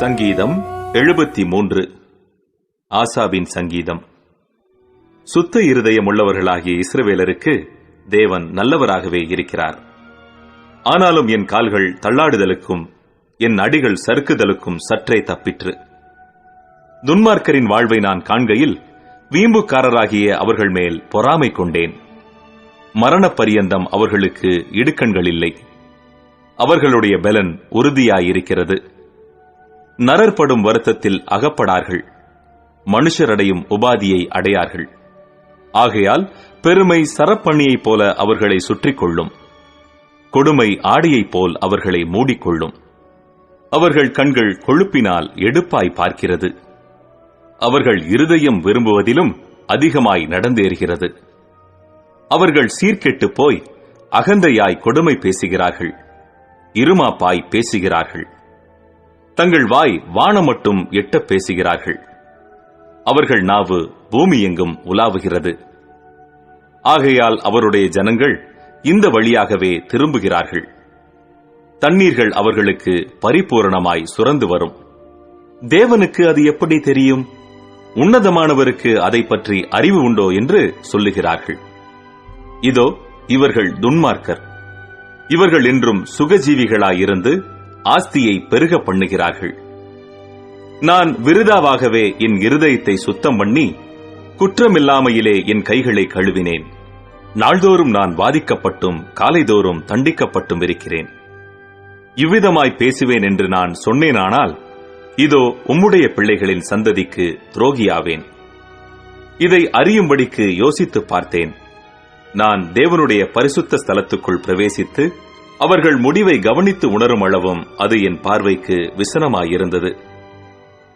சங்கீதம் 73. ஆசாவின் சங்கீதம். சுத்த இருதயம் உள்ளவர்களாகிய இஸ்ரவேலருக்கு தேவன் நல்லவராகவே இருக்கிறார். ஆனாலும் என் கால்கள் தள்ளாடுதலுக்கும் என் அடிகள் சறுக்குதலுக்கும் சற்றே தப்பிற்று. துன்மார்க்கரின் வாழ்வை நான் காண்கையில் வீம்புக்காரராகிய அவர்கள் மேல் பொறாமை கொண்டேன். மரண பரியந்தம் அவர்களுக்கு இடுக்கண்கள் இல்லை. அவர்களுடைய பலன் உறுதியாயிருக்கிறது. நரற்படும் வருத்தத்தில் அகப்படார்கள். மனுஷரடையும் உபாதியை அடையார்கள். ஆகையால் பெருமை சரப்பணியைப் போல அவர்களை சுற்றிக் கொள்ளும். கொடுமை ஆடியைப் போல் அவர்களை மூடிக்கொள்ளும். அவர்கள் கண்கள் கொழுப்பினால் எடுப்பாய் பார்க்கிறது. அவர்கள் இருதயம் விரும்புவதிலும் அதிகமாய் நடந்தேறுகிறது. அவர்கள் சீர்கெட்டுப் போய் அகந்தையாய் கொடுமை பேசுகிறார்கள். இருமாப்பாய் பேசுகிறார்கள். தங்கள் வாய் வானம் மட்டும் எட்ட பேசுகிறார்கள். அவர்கள் நாவு பூமி எங்கும் உலாவுகிறது. ஆகையால் அவருடைய ஜனங்கள் இந்த வழியாகவே திரும்புகிறார்கள். தண்ணீர்கள் அவர்களுக்கு பரிபூரணமாய் சுரந்து வரும். தேவனுக்கு அது எப்படி தெரியும்? உன்னதமானவருக்கு அதை பற்றி அறிவு உண்டோ என்று சொல்லுகிறார்கள். இதோ இவர்கள் துன்மார்க்கர். இவர்கள் என்றும் சுகஜீவிகளாயிருந்து ஆஸ்தியை பெருக பண்ணுகிறார்கள். நான் விருதாவாகவே என் இருதயத்தை சுத்தம் பண்ணி குற்றமில்லாமையிலே என் கைகளை கழுவினேன். நாள்தோறும் நான் வாதிக்கப்பட்டும் காலைதோறும் தண்டிக்கப்பட்டும் இருக்கிறேன். இவ்விதமாய் பேசுவேன் என்று நான் சொன்னேனானால் இதோ உம்முடைய பிள்ளைகளின் சந்ததிக்கு துரோகியாவேன். இதை அறியும்படிக்கு யோசித்து பார்த்தேன். நான் தேவனுடைய பரிசுத்த ஸ்தலத்துக்குள் பிரவேசித்து அவர்கள் முடிவை கவனித்து உணரும் அளவும் அது என் பார்வைக்கு விசனமாயிருந்தது.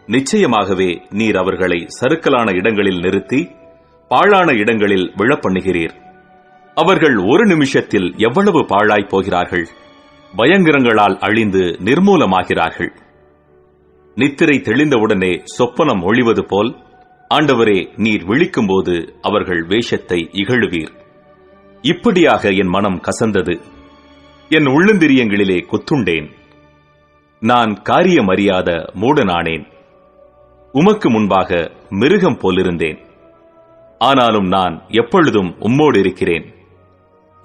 நிச்சயமாகவே நீர் அவர்களை சறுக்கலான இடங்களில் நிறுத்தி பாழான இடங்களில் விழப்பண்ணுகிறீர். அவர்கள் ஒரு நிமிஷத்தில் எவ்வளவு பாழாய் போகிறார்கள்! பயங்கரங்களால் அழிந்து நிர்மூலமாகிறார்கள். நித்திரை தெளிந்தவுடனே சொப்பனம் ஒழிவது போல் ஆண்டவரே நீர் விழிக்கும்போது அவர்கள் வேஷத்தை இகழுவீர். இப்படியாக என் மனம் கசந்தது. என் உள்ளந்திரியங்களிலே குத்துண்டேன். நான் காரியமறியாத மூடனானேன். உமக்கு முன்பாக மிருகம் போலிருந்தேன். ஆனாலும் நான் எப்பொழுதும் உம்மோடு இருக்கிறேன்.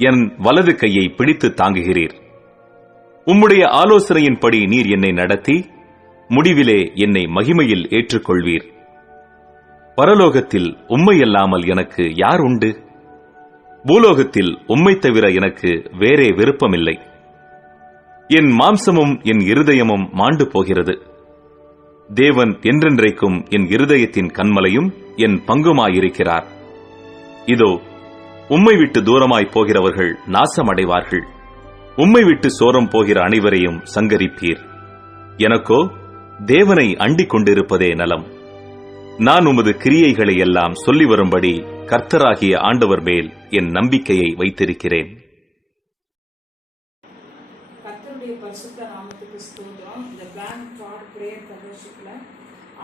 என் வலது கையை பிடித்து தாங்குகிறீர். உம்முடைய ஆலோசனையின்படி நீர் என்னை நடத்தி முடிவிலே என்னை மகிமையில் ஏற்றுக்கொள்வீர். பரலோகத்தில் உம்மையல்லாமல் எனக்கு யார் உண்டு? பூலோகத்தில் உம்மை தவிர எனக்கு வேறே விருப்பமில்லை. என் மாம்சமும் என் இருதயமும் மாண்டு போகிறது. தேவன் என்றென்றைக்கும் என் இருதயத்தின் கன்மலையும் என் பங்குமாயிருக்கிறார். இதோ உம்மை விட்டு தூரமாய் போகிறவர்கள் நாசமடைவார்கள். உம்மை விட்டு சோரம் போகிற அனைவரையும் சங்கரிப்பீர். எனக்கோ தேவனை அண்டிக் கொண்டிருப்பதே நலம். நான் உமது கிரியைகளை எல்லாம் சொல்லி வரும்படி கர்த்தராகிய ஆண்டவர் மேல் என் நம்பிக்கையை வைத்திருக்கிறேன். கர்த்தருடைய பரிசுத்த நாமத்துக்கு ஸ்தோத்திரம். இந்த பிளான் கார்ட் பிரேயர் ஃபெலோஷிப்ல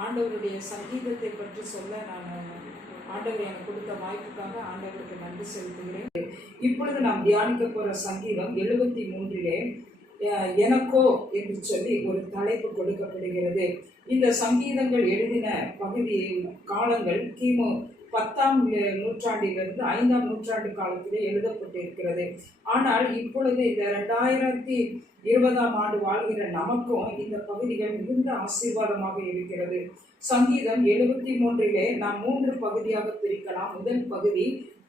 ஆண்டவருடைய சங்கீதத்தை பற்றி சொல்ல நான் ஆண்டவர் எனக்கு கொடுத்த வாய்ப்புக்காக ஆண்டவருக்கு நன்றி செலுத்துகிறேன். இப்பொழுது நாம் தியானிக்க போற சங்கீதம் 73 எனக்கோ என்று சொல்லி ஒரு தலைப்பு கொடுக்கப்படுகிறது. இந்த சங்கீதங்கள் எழுதின பகுதி காலங்கள் கிமு 10ஆம் நூற்றாண்டிலிருந்து 5ஆம் நூற்றாண்டு காலத்திலே எழுதப்பட்டிருக்கிறது. ஆனால் இப்பொழுது இந்த 2020ஆம் ஆண்டு வாழ்கிற நமக்கும் இந்த பகுதிகள் மிகுந்த ஆசீர்வாதமாக இருக்கிறது. சங்கீதம் 73 நாம் 3 பகுதியாக பிரிக்கலாம். முதல் பகுதி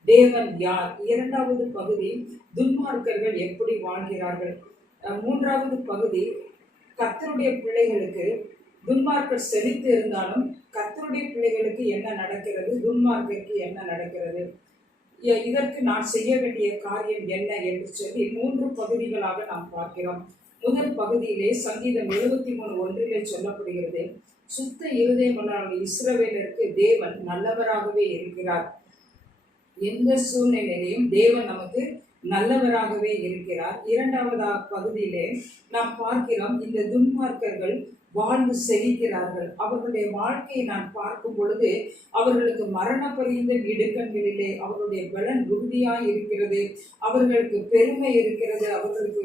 தேவன் யார், இரண்டாவது பகுதி துன்மார்க்கர்கள் எப்படி வாழ்கிறார்கள், மூன்றாவது பகுதி கர்த்தருடைய பிள்ளைகளுக்கு துன்மார்க்கர் செழித்து இருந்தாலும் கர்த்தருடைய பிள்ளைகளுக்கு என்ன நடக்கிறது, துன்மார்க்கருக்கு என்ன நடக்கிறது, இதற்கு நான் செய்ய வேண்டிய காரியம் என்ன என்று சொல்லி 3 பகுதிகளாக நாம் பார்க்கிறோம். முதல் பகுதியிலே சங்கீதம் 73:1 சொல்லப்படுகிறது, சுத்த இருதயமுள்ள இஸ்ரவேலருக்கு தேவன் நல்லவராகவே இருக்கிறார். எந்த சூழ்நிலையிலையும் தேவன் நமக்கு நல்லவராகவே இருக்கிறார். இரண்டாவது பகுதியிலே நாம் பார்க்கிறோம், இந்த துன்மார்க்கர்கள் வாழ்ந்து செழிக்கிறார்கள். அவர்களுடைய வாழ்க்கையை நான் பார்க்கும் பொழுது அவர்களுக்கு மரண பரிந்த இடுக்கண்களிலே அவர்களுடைய பலன் உறுதியாய் இருக்கிறது. அவர்களுக்கு பெருமை இருக்கிறது, அவர்களுக்கு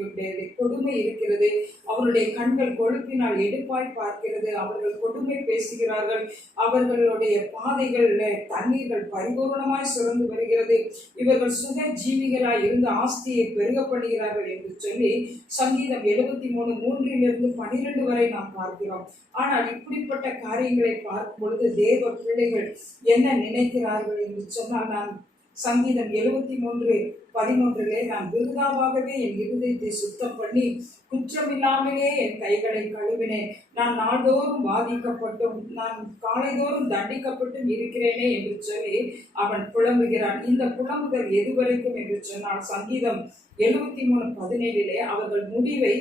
கொடுமை இருக்கிறது. அவருடைய கண்கள் கொழுப்பினால் எடுப்பாய் பார்க்கிறது. அவர்கள் கொடுமை பேசுகிறார்கள். அவர்களுடைய பாதைகளில் தண்ணீர்கள் பரிபூர்ணமாய் சுரந்து வருகிறது. இவர்கள் சுக ஜீவிகளாய் இருந்து ஆஸ்தியை பெருக பண்ணுகிறார்கள் என்று சொல்லி சங்கீதம் 73:3-12 வரை நாம் பார்க்கிறோம். ஆனால் இப்படிப்பட்ட காரியங்களை பார்க்கும் பொழுது தேவ பிள்ளைகள் என்ன நினைக்கிறார்கள் என்று சொன்னால், நான் சங்கீதம் 73:13 நான் விருதாவாகவே என் இருதயத்தை சுத்தம் பண்ணி குற்றமில்லாமலே என் கைகளை கழுவினேன். நான் நாள்தோறும் பாதிக்கப்பட்டும் நான் காலைதோறும் தண்டிக்கப்பட்டும் இருக்கிறேனே என்று சொல்லி அவன் புலம்புகிறான். இந்த புலம்புதல் எதுவரைக்கும் என்று சொன்னால், சங்கீதம் 73:17 அவர்கள் முடிவை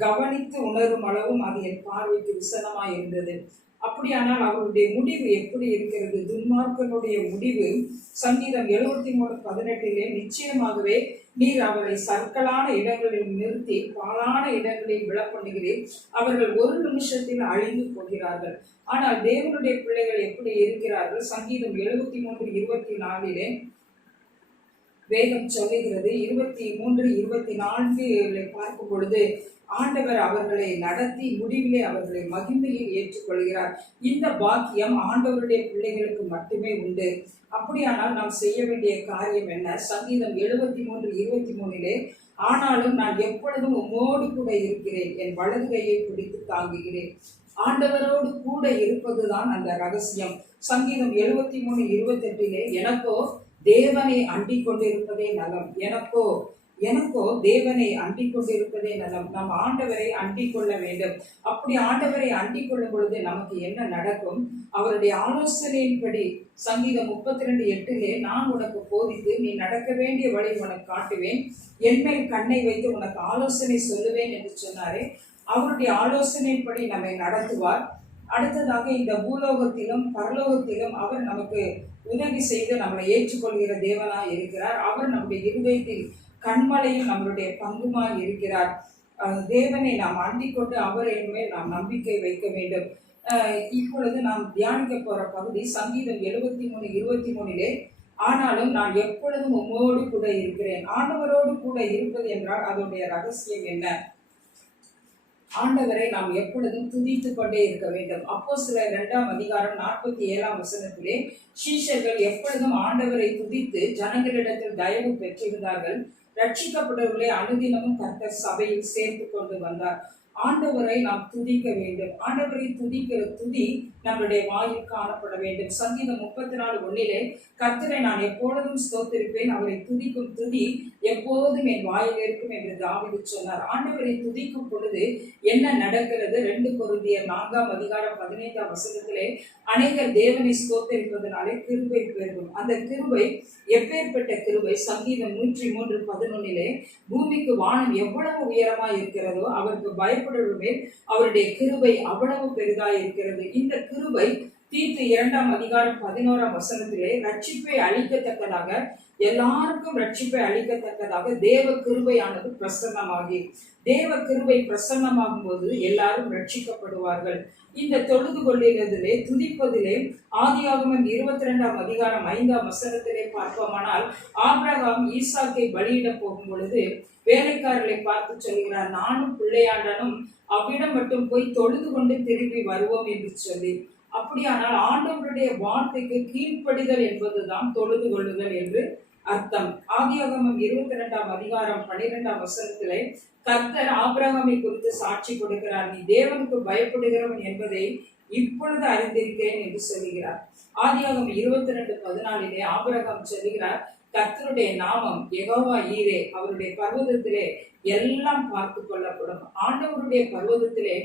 கவனித்து உணரும் அளவும் அது என் பார்வைக்கு விசனமாய் இருந்தது. அப்படியானால் அவருடைய முடிவு எப்படி இருக்கிறது? துன்மார்க்கனுடைய முடிவு சங்கீதம் 73:18 நிச்சயமாகவே நீர் அவரை சர்க்கலான இடங்களில் நிறுத்தி பாலான இடங்களில் விழப்பண்ணுகிறீர். அவர்கள் ஒரு நிமிஷத்தில் அழிந்து போகிறார்கள். ஆனால் தேவனுடைய பிள்ளைகள் எப்படி இருக்கிறார்கள்? சங்கீதம் 73:24 வேதம் சொல்லுகிறது. 23:24 பார்க்கும் பொழுது ஆண்டவர் அவர்களை நடத்தி முடிவிலே அவர்களை மகிமையில் ஏற்றுக்கொள்கிறார். இந்த பாக்கியம் ஆண்டவருடைய பிள்ளைகளுக்கு மட்டுமே உண்டு. அப்படியானால் நாம் செய்ய வேண்டிய காரியம் என்ன? சங்கீதம் 73:23 ஆனாலும் நான் எப்பொழுதும் உம்மோடு கூட இருக்கிறேன், என் வலது கையை பிடித்து தாங்குகிறேன். ஆண்டவரோடு கூட இருப்பதுதான் அந்த ரகசியம். சங்கீதம் 73:28 எனக்கோ தேவனை அண்டிக் கொண்டிருப்பதே நலம், எனக்கோ தேவனை அண்டிக் கொண்டிருப்பதே நலம். நாம் ஆண்டவரை அண்டிக் கொள்ள வேண்டும். அப்படி ஆண்டவரை அண்டிக் கொள்ளும் பொழுது நமக்கு என்ன நடக்கும்? அவருடைய ஆலோசனையின்படி சங்கீதம் 32:8 நான் உனக்கு போதித்து நீ நடக்க வேண்டிய வழி உனக்கு காட்டுவேன், என்மேல் கண்ணை வைத்து உனக்கு ஆலோசனை சொல்லுவேன் என்று சொன்னாரே, அவருடைய ஆலோசனைப்படி நம்மை நடத்துவார். அடுத்ததாக இந்த பூலோகத்திலும் பரலோகத்திலும் அவர் நமக்கு உதவி செய்து நம்மளை ஏற்றுக்கொள்கிற தேவனாய் இருக்கிறார். அவர் நம்முடைய இருதயத்தில் கண்மலையும் நம்மளுடைய பங்குமாய் இருக்கிறார். தேவனை நாம் அண்டிக் கொண்டு அவர் மேல் நாம் நம்பிக்கை வைக்க வேண்டும். இப்பொழுது நாம் தியானிக்க போற பகுதி சங்கீதம் 73:23 ஆனாலும் நான் எப்பொழுதும் உம்மோடு கூட இருக்கிறேன். ஆண்டவரோடு கூட இருப்பது என்றால் அதனுடைய ரகசியம் என்ன? ஆண்டவரை நாம் எப்பொழுதும் துதித்துக் கொண்டே இருக்க வேண்டும். அப்போஸ்தலர் 2:47 சீஷர்கள் எப்பொழுதும் ஆண்டவரை துதித்து ஜனங்களிடத்தில் தயவு பெற்றிருந்தார்கள். ரட்சிக்கப்படுவர்களை அனுதினமும் கர்த்தர் சபையில் சேர்த்து கொண்டு வந்தார். ஆண்டவரை நாம் துதிக்க வேண்டும். ஆண்டவரை துதிக்கிற துதி நம்முடைய வாயில் காணப்பட வேண்டும். சங்கீதம் 34:1 கர்த்தரை நான் எப்பொழுதும் ஸ்தோத்திரிப்பேன், அவரை துதிக்கும் துதி எப்போதும் என் வாயில் இருக்கும் என்று தாவீது சொன்னார். ஆண்டவரை துதிக்கும் பொழுது என்ன நடக்கிறது? 2 கொரிந்தியர் 4:15 அநேகர் தேவனை ஸ்தோத்திரிப்பதனாலே கிருபை பெருகும். அந்த கிருபை எப்பேற்பட்ட கிருபை? சங்கீதம் 103:11 பூமிக்கு வானம் எவ்வளவு உயரமாய் இருக்கிறதோ அவருக்கு பயப்படுவமே அவருடைய கிருபை அவ்வளவு பெரிதாய் இருக்கிறது. இந்த கிருபை தீத்து 2:11 ரட்சிப்பை அளிக்கத்தக்கதாக, எல்லாருக்கும் ரட்சிப்பை அளிக்கத்தக்கதாக தேவ கிருபையானது பிரசன்னமாகி, தேவ கிருபை பிரசன்னமாகும் போது எல்லாரும் ரட்சிக்கப்படுவார்கள். இந்த தொழுது கொள்ளுகிறதிலே துதிப்பதிலே ஆதியாகமம் 22:5 பார்ப்போமானால், ஆபிரகாம் ஈசாக்கை பலியிட போகும் பொழுது வேலைக்காரர்களை பார்த்து சொல்கிறார், நானும் பிள்ளையாண்டனும் அவ்விடம் மட்டும் போய் தொழுது கொண்டு திரும்பி வருவோம் என்று சொல்லி. அப்படியானால் ஆண்டவருடைய வார்த்தைக்கு கீழ்ப்படிதல் என்பதுதான் தொழுது கொள்ளுதல் என்று அர்த்தம். ஆதியாகமம் 22:12 கர்த்தர் ஆபிரகாமை குறித்து சாட்சி கொடுக்கிறார், நீ தேவனுக்கு பயப்படுகிறவன் என்பதை இப்பொழுது அறிந்திருக்கிறேன் என்று சொல்லுகிறார். ஆதியாகமம் 22:14 ஆபிரகாம் சொல்லுகிறார், கர்த்தருடைய நாமம் யெகோவா ஈரே, அவருடைய பர்வதத்திலே எல்லாம் பார்த்து கொள்ளப்படும். ஆண்டவருடைய பர்வதத்திலே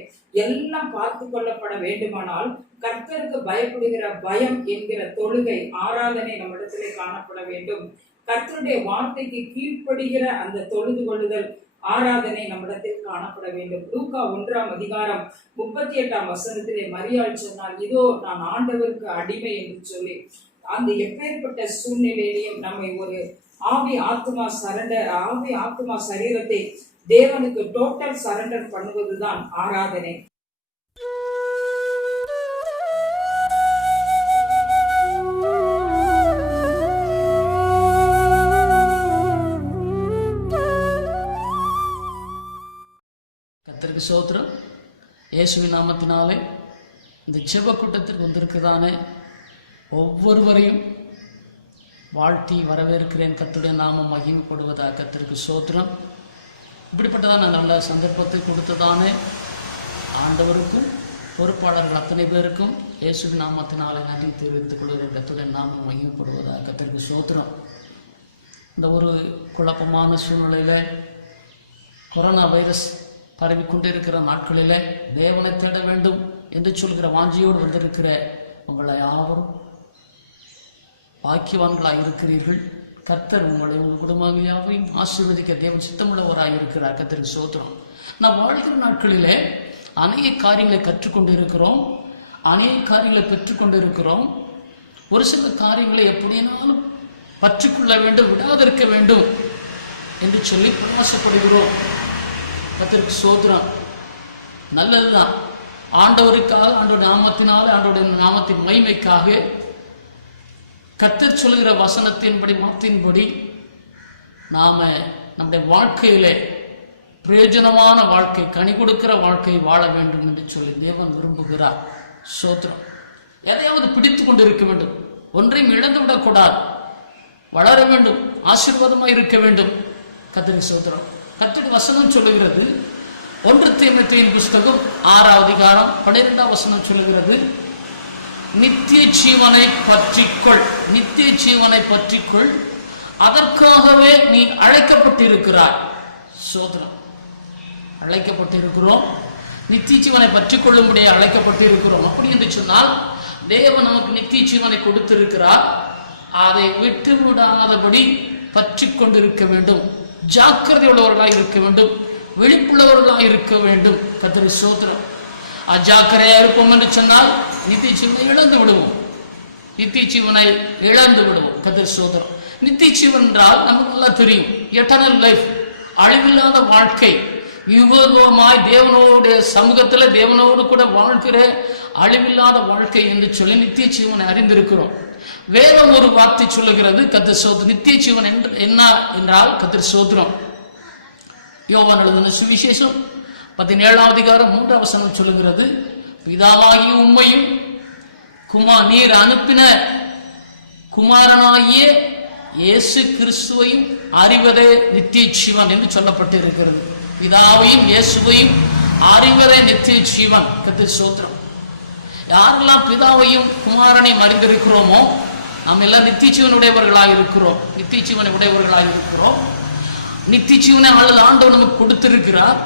எல்லாம் பார்த்து கொள்ளப்பட வேண்டுமானால் கர்த்தருக்கு பயப்படுகிற பயம் என்கிற தொழுகை ஆராதனை நம்மிடத்திலே காணப்பட வேண்டும். கர்த்தருடைய வார்த்தைக்கு கீழ்ப்படுகிற அந்த தொழுது கொள்ளுதல் ஆராதனை நம்மிடத்தில் காணப்பட வேண்டும். லூக்கா 1:38 மரியாள் சொன்னால், இதோ நான் ஆண்டவருக்கு அடிமை என்று சொல்லி, அந்த எப்பேற்பட்ட சூழ்நிலையிலையும் நம்மை ஒரு ஆவி ஆத்மா சரீரத்தை தேவனுக்கு டோட்டல் சரண்டர் பண்ணுவதுதான் ஆராதனை. கர்த்தருக்கு ஸ்தோத்திரம். இயேசுவின் நாமத்தினாலே இந்த ஜெப கூட்டத்திற்கு வந்திருக்குதானே ஒவ்வொருவரையும் வாழ்த்தி வரவேற்கிறேன். கர்த்தருடைய நாமம் மகிமைப்படுவதாக. கர்த்தருக்கு ஸ்தோத்திரம். இப்படிப்பட்டதான நல்ல சந்தர்ப்பத்தை கொடுத்ததானே ஆண்டவருக்கும் பொறுப்பாளர்கள் அத்தனை பேருக்கும் இயேசுவின் நாமத்தினாலே நன்றி தெரிவித்துக் கொள்கிறேன். கர்த்தருடைய நாமம் மகிமைப்படுவதாக. கர்த்தருக்கு ஸ்தோத்திரம். இந்த ஒரு குழப்பமான சூழ்நிலையில் கொரோனா வைரஸ் பரவிக்கொண்டிருக்கிற நாட்களில் தேவனை தேட வேண்டும் என்று சொல்கிற வாஞ்சியோடு வந்திருக்கிற உங்களை யாவரும் பாக்கியவான்களாக இருக்கிறீர்கள். கர்த்தர் உங்களை உங்கள் குடும்பங்கள் யாவையும் ஆசீர்வதிக்க தேவன் சித்தமுள்ளவராக இருக்கிறார். கர்த்தருக்கு ஸ்தோத்திரம். நாம் வாழ்கிற நாட்களிலே அநேக காரியங்களை கற்றுக்கொண்டு இருக்கிறோம், அநேக காரியங்களை பெற்றுக்கொண்டு இருக்கிறோம். ஒரு சில காரியங்களை எப்படினாலும் பற்றிக்கொள்ள வேண்டும், விடாதிருக்க வேண்டும் என்று சொல்லி பிரயாசப்படுகிறோம். கர்த்தருக்கு ஸ்தோத்திரம். நல்லதுதான். ஆண்டவருக்காக, ஆண்டோட நாமத்தினால, ஆண்டோட நாமத்தின் மகிமைக்காக கர்த்தர் சொல்கிற வசனத்தின்படி வார்த்தையின்படி நாம நம்முடைய வாழ்க்கையிலே பிரயோஜனமான வாழ்க்கை, கனி கொடுக்கிற வாழ்க்கை வாழ வேண்டும் என்று சொல்லி தேவன் விரும்புகிறார். ஸ்தோத்திரம். எதையாவது பிடித்து கொண்டு இருக்க வேண்டும், ஒன்றையும் இழந்து விடக்கூடாது, வளர வேண்டும், ஆசீர்வாதமாக இருக்க வேண்டும். கர்த்தருக்கு ஸ்தோத்திரம். கர்த்தருடைய வசனம் சொல்லுகிறது, 1 தீமோத்தேயுவின் புஸ்தகம் 6ஆம் அதிகாரம் 12ஆம் வசனம் சொல்லுகிறது, நித்திய ஜீவனை பற்றிக்கொள், நித்திய ஜீவனை பற்றிக்கொள், அதற்காகவே நீ அழைக்கப்பட்டிருக்கிறாய். ஸ்தோத்திரம். அழைக்கப்பட்டிருக்கிறோம், நித்திய ஜீவனை பற்றிக் கொள்ளும்படியே அழைக்கப்பட்டிருக்கிறோம். அப்படி என்று சொன்னால் தேவன் நமக்கு நித்திய ஜீவனை கொடுத்திருக்கிறார். அதை விட்டு விடாதபடி பற்றி கொண்டிருக்க வேண்டும், ஜாக்கிரதை உள்ளவர்களாக இருக்க வேண்டும், விழிப்புள்ளவர்களாக இருக்க வேண்டும். கர்த்தருக்கு ஸ்தோத்திரம். அஜாக்கிரதையா இருப்போம் என்று சொன்னால் நித்திய ஜீவனை இழந்து விடுவோம், நித்திய ஜீவனை இழந்து விடுவோம். கர்த்தருக்கு ஸ்தோத்திரம். நித்திய ஜீவன் என்றால் நமக்கு நல்லா தெரியும், எட்டர்னல் லைஃப், அழிவில்லாத வாழ்க்கை, யுகமாய் தேவனோடைய சமூகத்தில் தேவனோடு கூட வாழ்கிற அழிவில்லாத வாழ்க்கை என்று சொல்லி நித்திய ஜீவனை அறிந்திருக்கிறோம். வேதம் ஒரு வார்த்தை சொல்லுகிறது. கர்த்தருக்கு ஸ்தோத்திரம். நித்திய ஜீவன் என்ன என்றால் கர்த்தருக்கு ஸ்தோத்திரம். யோவான் எழுதின சுவிசேஷம் 17ஆம் அதிகாரம் 3ஆம் வசனம் சொல்லுகிறது, பிதாவாகிய உம்மையும் நீர் அனுப்பின குமாரனாகிய இயேசு கிறிஸ்துவையும் அறிவதே நித்திய ஜீவன் என்று சொல்லப்பட்டிருக்கிறது. பிதாவையும் இயேசுவையும் அறிவதே நித்திய ஜீவன். கர்த்தருக்கு ஸ்தோத்திரம். யாரெல்லாம் பிதாவையும் குமாரனையும் அறிந்திருக்கிறோமோ நாம் எல்லாம் நித்திய ஜீவன் உடையவர்களாக இருக்கிறோம், நித்திய ஜீவனை உடையவர்களாக இருக்கிறோம். நித்திய ஜீவனை ஆண்டவர் நமக்கு கொடுத்திருக்கிறார்.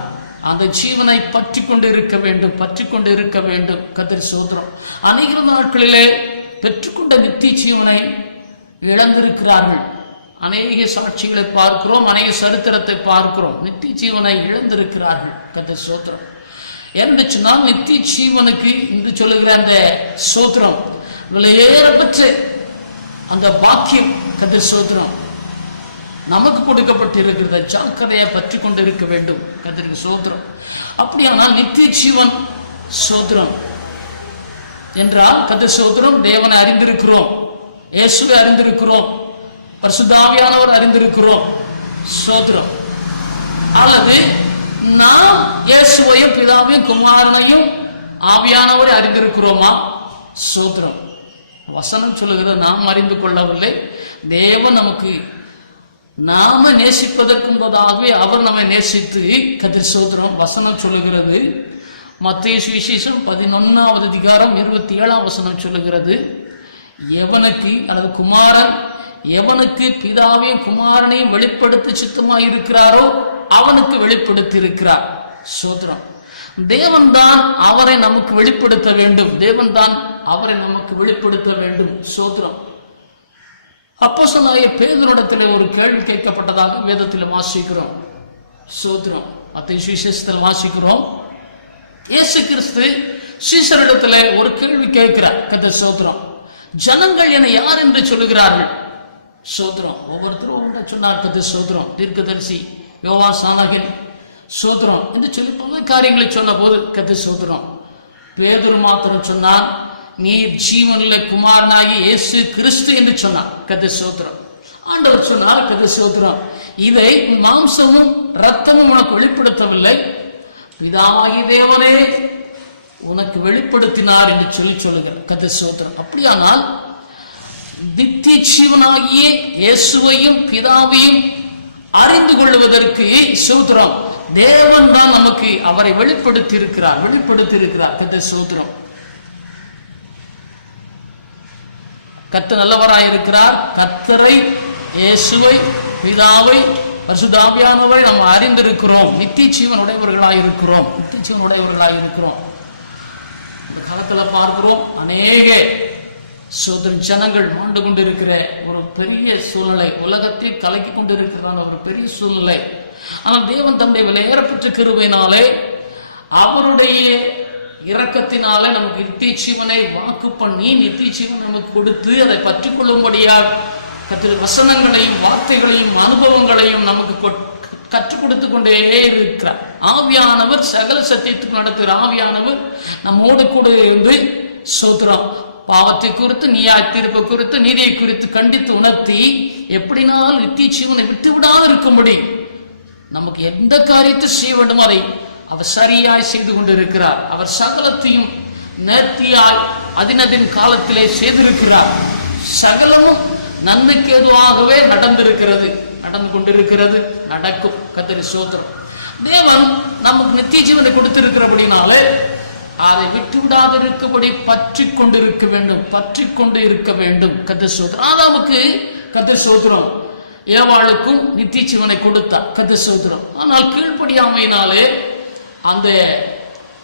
அந்த ஜீவனை பற்றி கொண்டு இருக்க வேண்டும், பற்றி கொண்டு இருக்க வேண்டும். கர்த்தருக்கு ஸ்தோத்திரம். அநேக நாட்களிலே பெற்றுக்கொண்ட நித்திய ஜீவனை இழந்திருக்கிறார்கள். அநேக சாட்சிகளை பார்க்கிறோம், அநேக சரித்திரத்தை பார்க்கிறோம், நித்திய ஜீவனை இழந்திருக்கிறார்கள். கர்த்தருக்கு ஸ்தோத்திரம். என்று சொன்னால் நித்திய ஜீவனுக்கு என்று சொல்லுகிற அந்த ஸ்தோத்திரம் விலையேறப்பெற்ற அந்த பாக்கியம். கர்த்தருக்கு ஸ்தோத்திரம். நமக்கு கொடுக்கப்பட்டிருக்கிறத ஜாக்கிரதையை பற்றி கொண்டு இருக்க வேண்டும். கர்த்தருக்கு ஸ்தோத்திரம். அப்படியானால் நித்திய ஜீவன் ஸ்தோத்திரம் என்றால் கர்த்தருக்கு ஸ்தோத்திரம். தேவனை அறிந்திருக்கிறோம், இயேசுவை அறிந்திருக்கிறோம், பரிசுத்த ஆவியானவர் அறிந்திருக்கிறோம். ஸ்தோத்திரம். அல்லது நாம் இயேசுவையும் பிதாவையும் குமாரனையும் ஆவியானவரை அறிந்திருக்கிறோமா? ஸ்தோத்திரம். வசனம் சொல்லுகிறது, நாம் அறிந்து கொள்ளவில்லை, தேவன் நமக்கு நாம நேசிப்பதற்கு முன்பதாகவே அவர் நம்மை நேசித்து. கர்த்தருக்கு ஸ்தோத்திரம். வசனம் சொல்லுகிறது, மத்தேயு சுவிசேஷம் 11ஆம் அதிகாரம் 27ஆம் வசனம் சொல்லுகிறது, எவனுக்கு அல்லது குமாரன் எவனுக்கு பிதாவையும் குமாரனையும் வெளிப்படுத்த சித்தமாய் இருக்கிறாரோ அவனுக்கு வெளிப்படுத்தி இருக்கிறார். ஸ்தோத்திரம். தேவன் தான் அவரை நமக்கு வெளிப்படுத்த வேண்டும், தேவன் தான் அவரை நமக்கு வெளிப்படுத்த வேண்டும். ஸ்தோத்திரம். அப்போஸ்தலனாகிய பேதுருவிடத்திலே ஒரு கேள்வி கேட்கப்பட்டதாக வேதத்தில் வாசிக்கிறோம். ஸ்தோத்திரம். மத்தேயு சுவிசேஷத்தில் வாசிக்கிறோம், இயேசு கிறிஸ்து சீஷரிடத்திலே ஒரு கேள்வி கேட்கிறார். கர்த்தருக்கு ஸ்தோத்திரம். ஜனங்கள் என்னை யார் என்று சொல்லுகிறார்கள்? ஸ்தோத்திரம். ஒவ்வொருத்தரும் ஒன்றை சொன்னார். கர்த்தருக்கு ஸ்தோத்திரம். தீர்க்கதரிசி யோவான் சானகன் ஸ்தோத்திரம் என்று சொல்லி பல காரியங்களை சொன்ன போது கர்த்தருக்கு ஸ்தோத்திரம். பேதுரு மாத்திரம் சொன்னான், நீர் ஜீவனுள்ள குமாரனாகி இயேசு கிறிஸ்து என்று சொன்னார். கர்த்தருக்கு ஸ்தோத்திரம். ஆண்டவர் சொன்னார், கர்த்தருக்கு ஸ்தோத்திரம், இதை மாம்சமும் இரத்தமும் உனக்கு வெளிப்படுத்தவில்லை, பிதாவாகிய தேவனே உனக்கு வெளிப்படுத்தினார் என்று சொல்லுகிறார். கர்த்தர் ஸ்தோத்திரம். அப்படியானால் நித்திய ஜீவனாகிய இயேசுவையும் பிதாவையும் அறிந்து கொள்வதற்கு ஸ்தோத்திரம் தேவன் தான் நமக்கு அவரை வெளிப்படுத்தி இருக்கிறார். கர்த்தர் ஸ்தோத்திரம். கர்த்தர் நல்லவராயிருக்கிறார். கர்த்தரை, இயேசுவை, பிதாவை, பரிசுத்த ஆவியானவரை நாம் அறிந்திருக்கிறோம். நித்திய ஜீவன் உடையவர்களாயிருக்கிறோம். இந்த காலத்துல பார்க்கிறோம், அநேக ஜனங்கள் மாண்டு கொண்டிருக்கிற ஒரு பெரிய சூழ்நிலை, உலகத்தை கலக்கி கொண்டிருக்கிற ஒரு பெரிய சூழ்நிலை. ஆனால் தேவன் தம்முடைய விலையேறப்பெற்ற கிருபையினாலே, அவருடைய இரக்கத்தினாலே நமக்கு நித்திய ஜீவனை வாக்கு பண்ணி நித்திய ஜீவன் நமக்கு கொடுத்து அதை பற்றி கொள்ளும்படியாக கர்த்தருடைய வசனங்களையும் வார்த்தைகளையும் அனுபவங்களையும் நமக்கு கற்றுக் கொடுத்து கொண்டே இருக்கிறார். ஆவியானவர் சகல சத்தியத்துக்கு நடத்துகிற ஆவியானவர் நம்மோடு கூட இருந்து ஸ்தோத்திரம் பாவத்தை குறித்து, நியாய தீர்ப்பை குறித்து, நீதியை குறித்து கண்டித்து உணர்த்தி எப்படினாலும் நித்திய ஜீவனை விட்டு விடாது இருக்கும்படி நமக்கு எந்த காரியத்தை செய்ய வேண்டும் அதை அவர் சரியாய் செய்து கொண்டிருக்கிறார். அவர் சகலத்தையும் நேர்த்தியாய் அதினதின் காலத்திலே செய்திருக்கிறார். சகலமும் நன்மைக்கு ஏதுவாகவே நடந்து கொண்டிருக்கிறது, நடக்கும். கர்த்தருக்கு ஸ்தோத்திரம். தேவன் நமக்கு நித்திய ஜீவனை கொடுத்திருக்கிறபடினாலே அதை விட்டு விடாது இருக்கும்படி பற்றி கொண்டு இருக்க வேண்டும். கர்த்தருக்கு ஸ்தோத்திரம். ஆதாமுக்கு கர்த்தருக்கு ஸ்தோத்திரம், ஏவாளுக்கும் நித்திய ஜீவனை கொடுத்தார். கர்த்தருக்கு ஸ்தோத்திரம். ஆனால் கீழ்ப்படியாமையினாலே அந்த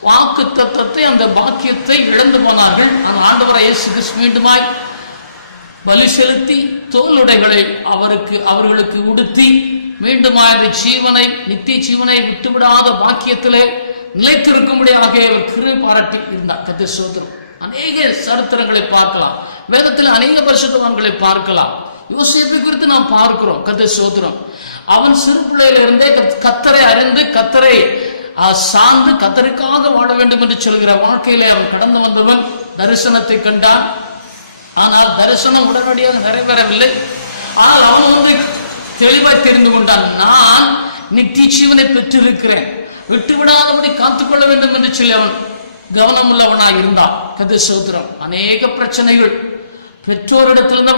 வாக்கு தத்தத்தை, அந்த பாக்கியத்தை இழந்து போனார்கள். ஆனால் ஆண்டவராகிய இயேசு கிறிஸ்து மீண்டுமாய் பலி செலுத்தி தோலுடைகளை அவர்களுக்கு உடுத்தி மீண்டுமாய் அந்த ஜீவனை, நித்திய ஜீவனை விட்டுவிடாத பாக்கியத்திலே நிலைத்திருக்கும்படியாக கிருபை பாராட்டி இருந்தார். கர்த்தருக்கு ஸ்தோத்திரம். அநேக சரித்திரங்களை பார்க்கலாம், வேதத்தில் அநேக பரிசுத்தவான்களை பார்க்கலாம். யோசேப்பை குறித்து நாம் பார்க்கிறோம். கர்த்தருக்கு ஸ்தோத்திரம். அவன் சிறு பிள்ளையிலிருந்தே கர்த்தரை அறிந்து, கர்த்தரை சார்ந்து, கர்த்தருக்காக வாழ வேண்டும் என்று சொல்கிற வாழ்க்கையிலே அவன் கடந்து வந்தவன். தரிசனத்தை கண்டான். ஆனால் தரிசனம் உடனடியாக நிறைவேறவில்லை. ஆனால் அவன் தெளிவாய் தெரிந்து கொண்டான், நான் நித்திய ஜீவனை பெற்றிருக்கிறேன், விட்டுவிடாதபடி காத்துக்கொள்ள வேண்டும் என்று சொல்லி அவன் கவனம் உள்ளவனாய் இருந்தான். கர்த்தருக்கு ஸ்தோத்திரம். அநேக பிரச்சனைகள், பெற்றோரிடத்திலிருந்து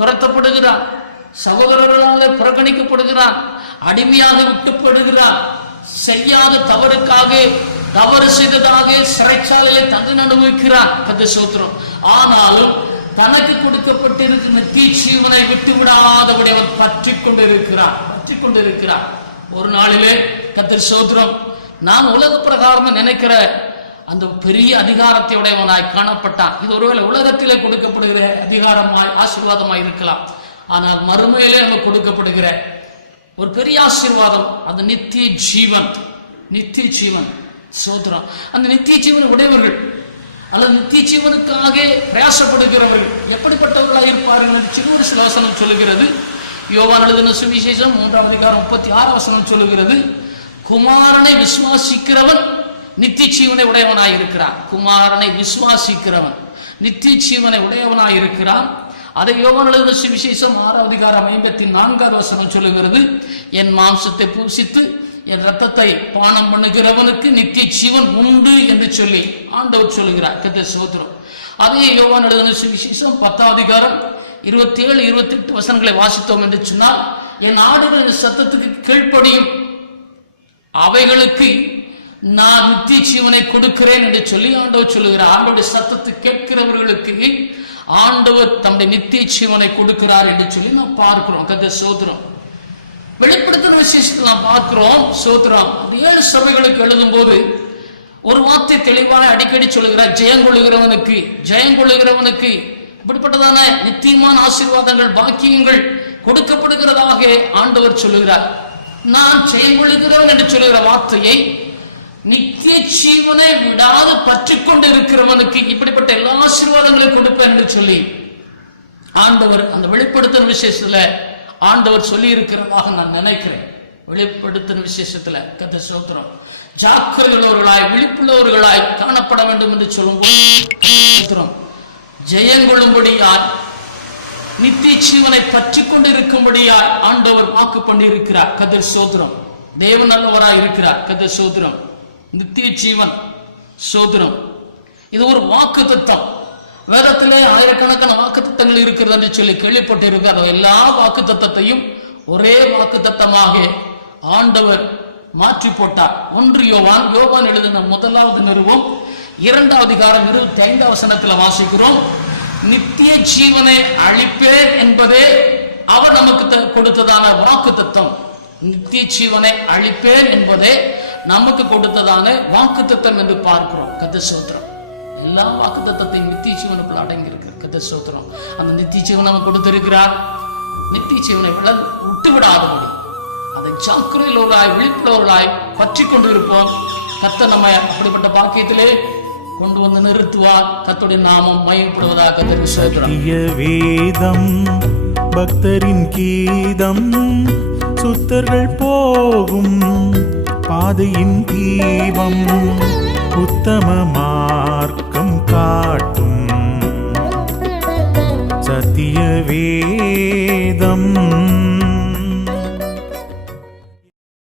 துரத்தப்படுகிறான், சகோதரர்களால் புறக்கணிக்கப்படுகிறான், அடிமையாக விட்டுப்படுகிறான், செய்யாத தவறுக்காக, தவறு செய்ததாக சிறைச்சாலையை தண்டனை அனுபவிக்கிறான். கர்த்தருக்கு ஸ்தோத்திரம். ஆனாலும் தனக்கு கொடுக்கப்பட்டிருக்கிற நித்திய ஜீவனை விட்டு விடாதபடி அவன் பற்றி கொண்டிருக்கிறான். ஒரு நாளிலே கர்த்தருக்கு ஸ்தோத்திரம், நான் உலக பிரகாரம் நினைக்கிற அந்த பெரிய அதிகாரத்தை உடையவனாய் காணப்பட்டான். இது ஒருவேளை உலகத்திலே கொடுக்கப்படுகிற அதிகாரமாய், ஆசீர்வாதமாய் இருக்கலாம். ஆனால் மறுமையிலே நமக்கு கொடுக்கப்படுகிற ஒரு பெரிய ஆசீர்வாதம், அந்த நித்திய ஜீவன். ஸ்தோத்திரம். அந்த நித்திய ஜீவன் உடையவர்கள் அல்லது நித்திய ஜீவனுக்காக பிரயாசப்படுகிறவர்கள் எப்படிப்பட்டவர்களாக இருப்பார்கள் என்று சிறு சில வசனம் சொல்லுகிறது. யோவான் எழுதின சுவிசேஷம் 3:36 சொல்லுகிறது, குமாரனை விசுவாசிக்கிறவன் நித்திய ஜீவனை உடையவனாய் இருக்கிறான். குமாரனை விசுவாசிக்கிறவன் நித்திய ஜீவனை உடையவனாய் இருக்கிறான். அதை யோவான் எழுதின சுவிசேஷம் 6:54 சொல்லுகிறது, என் மாம்சத்தை பூசித்து என் ரத்தத்தை பானம் பண்ணுகிறவனுக்கு நித்திய ஜீவன் உண்டு என்று சொல்லி ஆண்டவர் சொல்லுகிறார். கர்த்தருக்கு ஸ்தோத்திரம். அதே யோவான் எழுதின சுவிசேஷம் 10:27-28 வாசித்தோம் என்று சொன்னால், என் ஆடுகளின் சத்தத்துக்கு கீழ்ப்படியும் அவைகளுக்கு நான் நித்திய ஜீவனை கொடுக்கிறேன் என்று சொல்லி ஆண்டவர் சொல்லுகிறார். ஆண்டவருடைய சத்தத்தை கேட்கிறவர்களுக்கு ஆண்டவர் தம்முடைய நித்திய ஜீவனை கொடுக்கிறார் என்று சொல்லி நாம் பார்க்கிறோம். கர்த்தருக்கு ஸ்தோத்திரம். வெளிப்படுத்தின விசேஷத்தில் நாம் பார்க்கிறோம். ஸ்தோத்திரம். அந்த 7 சபைகளுக்கு எழுதும் போது ஒரு வார்த்தை தெளிவாக அடிக்கடி சொல்லுகிறார், ஜெயங்கொள்ளுகிறவனுக்கு இப்படிப்பட்டதான நித்தியமான ஆசீர்வாதங்கள், பாக்கியங்கள் கொடுக்கப்படுகிறதாக ஆண்டவர் சொல்லுகிறார். நான் ஜெயங்கொள்ளுகிறவன் என்று சொல்லுகிற வார்த்தையை நித்திய ஜீவனை விடாது பற்றி கொண்டு இருக்கிறவனுக்கு இப்படிப்பட்ட எல்லா ஆசீர்வாதங்களையும் கொடுப்பேன் என்று சொல்லி ஆண்டவர் அந்த வெளிப்படுத்தின விசேஷத்துல ஆண்டவர் சொல்லி இருக்கிறதாக நான் நினைக்கிறேன். வெளிப்படுத்தின விசேஷத்துல கர்த்தருக்கு ஸ்தோத்திரம். ஜாக்கிரதையுள்ளவர்களாய், விழிப்புள்ளவர்களாய் காணப்பட வேண்டும் என்று சொல்லும்போது ஜெயங்கொள்ளும்படியாய், நித்திய ஜீவனை பற்றி கொண்டு இருக்கும்படியாய் ஆண்டவர் வாக்கு பண்ணியிருக்கிறார். கர்த்தருக்கு ஸ்தோத்திரம். தேவன் நல்லவராய் இருக்கிறார். கர்த்தருக்கு ஸ்தோத்திரம். நித்திய ஜீவன். சோதரம். இது ஒரு வாக்கு தத்தம். வேதத்திலே ஆயிரக்கணக்கான வாக்கு தத்தங்கள் இருக்கிறது என்று சொல்லி கேள்விப்பட்டு இருக்கிற எல்லா வாக்கு தத்தத்தையும் ஒரே வாக்கு தத்தமாக ஆண்டவர் மாற்றி போட்டார். 1 யோவான் எழுதின 1வது நிருபம் 2வது அதிகாரம் 25வது வசனத்தில் வாசிக்கிறோம். நித்திய ஜீவனை அளிப்பேன் என்பதே அவர் நமக்கு கொடுத்ததான வாக்கு தத்தம். நித்திய ஜீவனை அளிப்பேன் என்பதே நமக்கு கொடுத்ததான வாக்கு தத்தம் என்று பார்க்கிறோம். கர்த்தர் ஸ்தோத்திரம். எல்லா வாக்கு தத்தத்தையும் நித்திய ஜீவனுக்குள் அடங்கி இருக்கு. கர்த்தர் ஸ்தோத்திரம். அந்த நித்திய ஜீவன் நமக்கு கொடுத்திருக்கிறார். நித்திய ஜீவனை விட்டு விடாதபடி அதை ஜாக்கிரதையுள்ளவர்களாய் விழிப்புள்ளவர்களாய் பற்றி கொண்டு இருப்போம். கர்த்தர் நம்மை அப்படிப்பட்ட பாக்கியத்திலே கொண்டு வந்து நிறுத்துவார். கர்த்தருடைய நாமம் மகிமைப்படுவதாக. கர்த்தருக்கு ஸ்தோத்திரம். வேதம் பக்தரின் கீதம், சுத்தர்கள் போகும் பாதையின் தீபம், உத்தம மார்க்கம் காட்டும் சத்திய வேதம்.